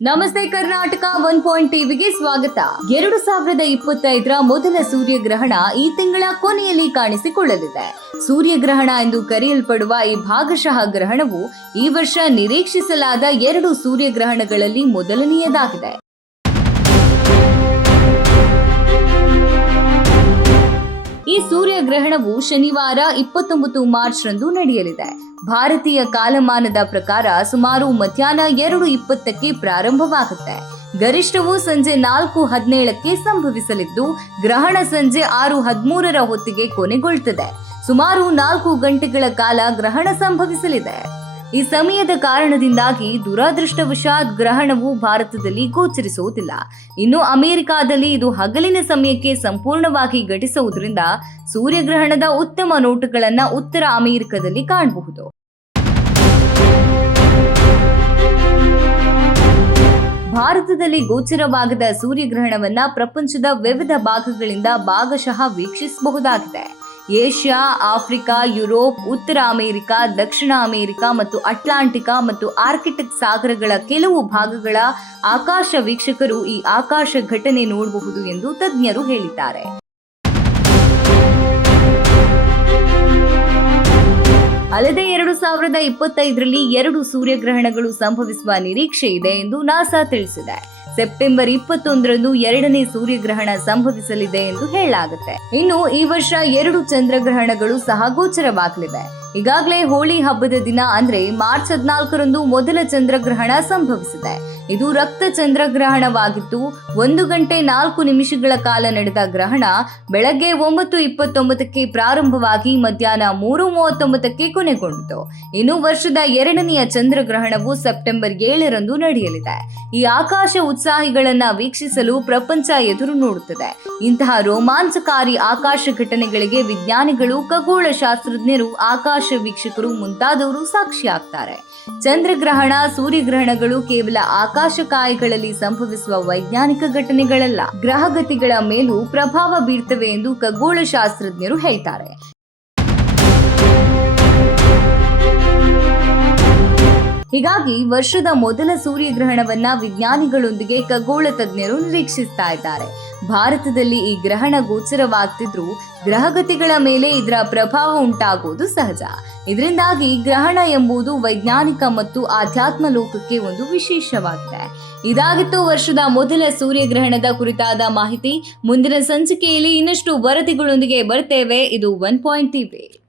ನಮಸ್ತೆ Karnataka one point ಟಿವಿಗೆ ಸ್ವಾಗತ. ಎರಡು ಸಾವಿರದ ಇಪ್ಪತ್ತೈದರ ಮೊದಲ ಸೂರ್ಯಗ್ರಹಣ ಈ ತಿಂಗಳ ಕೊನೆಯಲ್ಲಿ ಕಾಣಿಸಿಕೊಳ್ಳಲಿದೆ. ಸೂರ್ಯಗ್ರಹಣ ಎಂದು ಕರೆಯಲ್ಪಡುವ ಈ ಭಾಗಶಃ ಗ್ರಹಣವು ಈ ವರ್ಷ ನಿರೀಕ್ಷಿಸಲಾದ ಎರಡು ಸೂರ್ಯಗ್ರಹಣಗಳಲ್ಲಿ ಮೊದಲನೆಯದಾಗಿದೆ. ಸೂರ್ಯಗ್ರಹಣವು ಶನಿವಾರ ಇಪ್ಪತ್ತೊಂಬತ್ತು ಮಾರ್ಚ್ ರಂದು ನಡೆಯಲಿದೆ. ಭಾರತೀಯ ಕಾಲಮಾನದ ಪ್ರಕಾರ ಸುಮಾರು ಮಧ್ಯಾಹ್ನ ಎರಡು ಇಪ್ಪತ್ತಕ್ಕೆ ಪ್ರಾರಂಭವಾಗುತ್ತೆ. ಗರಿಷ್ಠವು ಸಂಜೆ ನಾಲ್ಕು ಹದಿನೇಳಕ್ಕೆ ಸಂಭವಿಸಲಿದ್ದು, ಗ್ರಹಣ ಸಂಜೆ ಆರು ಹದಿಮೂರರ ಹೊತ್ತಿಗೆ ಕೊನೆಗೊಳ್ಳುತ್ತದೆ ಸುಮಾರು ನಾಲ್ಕು ಗಂಟೆಗಳ ಕಾಲ ಗ್ರಹಣ ಸಂಭವಿಸಲಿದೆ. ಈ ಸಮಯದ ಕಾರಣದಿಂದಾಗಿ ದುರಾದೃಷ್ಟವಶಾತ್ ಗ್ರಹಣವು ಭಾರತದಲ್ಲಿ ಗೋಚರಿಸುವುದಿಲ್ಲ. ಇನ್ನು ಅಮೆರಿಕಾದಲ್ಲಿ ಇದು ಹಗಲಿನ ಸಮಯಕ್ಕೆ ಸಂಪೂರ್ಣವಾಗಿ ಘಟಿಸುವುದರಿಂದ ಸೂರ್ಯಗ್ರಹಣದ ಉತ್ತಮ ನೋಟಗಳನ್ನು ಉತ್ತರ ಅಮೆರಿಕದಲ್ಲಿ ಕಾಣಬಹುದು. ಭಾರತದಲ್ಲಿ ಗೋಚರವಾಗದ ಸೂರ್ಯಗ್ರಹಣವನ್ನು ಪ್ರಪಂಚದ ವಿವಿಧ ಭಾಗಗಳಿಂದ ಭಾಗಶಃ ವೀಕ್ಷಿಸಬಹುದಾಗಿದೆ. ಏಷ್ಯಾ, ಆಫ್ರಿಕಾ, ಯುರೋಪ್, ಉತ್ತರ ಅಮೆರಿಕ, ದಕ್ಷಿಣ ಅಮೆರಿಕಾ ಮತ್ತು ಅಟ್ಲಾಂಟಿಕಾ ಮತ್ತು ಆರ್ಕಿಟಿಕ್ ಸಾಗರಗಳ ಕೆಲವು ಭಾಗಗಳ ಆಕಾಶ ವೀಕ್ಷಕರು ಈ ಆಕಾಶ ಘಟನೆ ನೋಡಬಹುದು ಎಂದು ತಜ್ಞರು ಹೇಳಿದ್ದಾರೆ. ಅಲ್ಲದೆ ಎರಡು ಸಾವಿರದ ಇಪ್ಪತ್ತೈದರಲ್ಲಿ ಎರಡು ಸೂರ್ಯಗ್ರಹಣಗಳು ಸಂಭವಿಸುವ ನಿರೀಕ್ಷೆ ಇದೆ ಎಂದು ನಾಸಾ ತಿಳಿಸಿದೆ. ಸೆಪ್ಟೆಂಬರ್ ಇಪ್ಪತ್ತೊಂದರಂದು ಎರಡನೇ ಸೂರ್ಯಗ್ರಹಣ ಸಂಭವಿಸಲಿದೆ ಎಂದು ಹೇಳಲಾಗುತ್ತೆ. ಇನ್ನು ಈ ವರ್ಷ ಎರಡು ಚಂದ್ರಗ್ರಹಣಗಳು ಸಹ ಗೋಚರವಾಗಲಿವೆ. ಈಗಾಗಲೇ ಹೋಳಿ ಹಬ್ಬದ ದಿನ ಅಂದ್ರೆ ಮಾರ್ಚ್ ಹದಿನಾಲ್ಕರಂದು ಮೊದಲ ಚಂದ್ರಗ್ರಹಣ ಸಂಭವಿಸಿದೆ. ಇದು ರಕ್ತ ಚಂದ್ರಗ್ರಹಣವಾಗಿತ್ತು ಒಂದು ಗಂಟೆ ನಾಲ್ಕು ನಿಮಿಷಗಳ ಕಾಲ ನಡೆದ ಗ್ರಹಣ ಬೆಳಗ್ಗೆ ಒಂಬತ್ತು ಇಪ್ಪತ್ತೊಂಬತ್ತಕ್ಕೆ ಪ್ರಾರಂಭವಾಗಿ ಮಧ್ಯಾಹ್ನ ಮೂರು ಮೂವತ್ತೊಂಬತ್ತಕ್ಕೆ ಕೊನೆಗೊಂಡಿತು. ಇನ್ನು ವರ್ಷದ ಎರಡನೆಯ ಚಂದ್ರಗ್ರಹಣವು ಸೆಪ್ಟೆಂಬರ್ ಏಳರಂದು ನಡೆಯಲಿದೆ. ಈ ಆಕಾಶ ಉತ್ಸಾಹಿಗಳನ್ನ ವೀಕ್ಷಿಸಲು ಪ್ರಪಂಚ ಎದುರು ನೋಡುತ್ತದೆ. ಇಂತಹ ರೋಮಾಂಚಕಾರಿ ಆಕಾಶ ಘಟನೆಗಳಿಗೆ ವಿಜ್ಞಾನಿಗಳು ಖಗೋಳ ಶಾಸ್ತ್ರಜ್ಞರು ಆಕಾಶ ವೀಕ್ಷಕರು ಮುಂತಾದವರು ಸಾಕ್ಷಿಯಾಗ್ತಾರೆ. ಚಂದ್ರಗ್ರಹಣ, ಸೂರ್ಯಗ್ರಹಣಗಳು ಕೇವಲ ಆಕಾಶ ಆಕಾಶಕಾಯಗಳಲ್ಲಿ ಸಂಭವಿಸುವ ವೈಜ್ಞಾನಿಕ ಘಟನೆಗಳಲ್ಲ. ಗ್ರಹಗತಿಗಳ ಮೇಲೂ ಪ್ರಭಾವ ಬೀರ್ತವೆ ಎಂದು ಖಗೋಳ ಶಾಸ್ತ್ರಜ್ಞರು ಹೇಳ್ತಾರೆ. ಹೀಗಾಗಿ ವರ್ಷದ ಮೊದಲ ಸೂರ್ಯಗ್ರಹಣವನ್ನ ವಿಜ್ಞಾನಿಗಳೊಂದಿಗೆ ಖಗೋಳ ತಜ್ಞರು ನಿರೀಕ್ಷಿಸ್ತಾ ಇದ್ದಾರೆ. ಭಾರತದಲ್ಲಿ ಈ ಗ್ರಹಣ ಗೋಚರವಾಗ್ತಿದ್ರು ಗ್ರಹಗತಿಗಳ ಮೇಲೆ ಇದರ ಪ್ರಭಾವ ಉಂಟಾಗುವುದು ಸಹಜ. ಇದರಿಂದಾಗಿ ಗ್ರಹಣ ಎಂಬುದು ವೈಜ್ಞಾನಿಕ ಮತ್ತು ಆಧ್ಯಾತ್ಮ ಲೋಕಕ್ಕೆ ಒಂದು ವಿಶೇಷವಾಗಿದೆ. ಇದಾಗಿತ್ತು ವರ್ಷದ ಮೊದಲ ಸೂರ್ಯಗ್ರಹಣದ ಕುರಿತಾದ ಮಾಹಿತಿ. ಮುಂದಿನ ಸಂಚಿಕೆಯಲ್ಲಿ ಇನ್ನಷ್ಟು ವರದಿಗಳೊಂದಿಗೆ ಬರ್ತೇವೆ. ಇದು ಒನ್ ಪಾಯಿಂಟ್ ಟಿವಿ.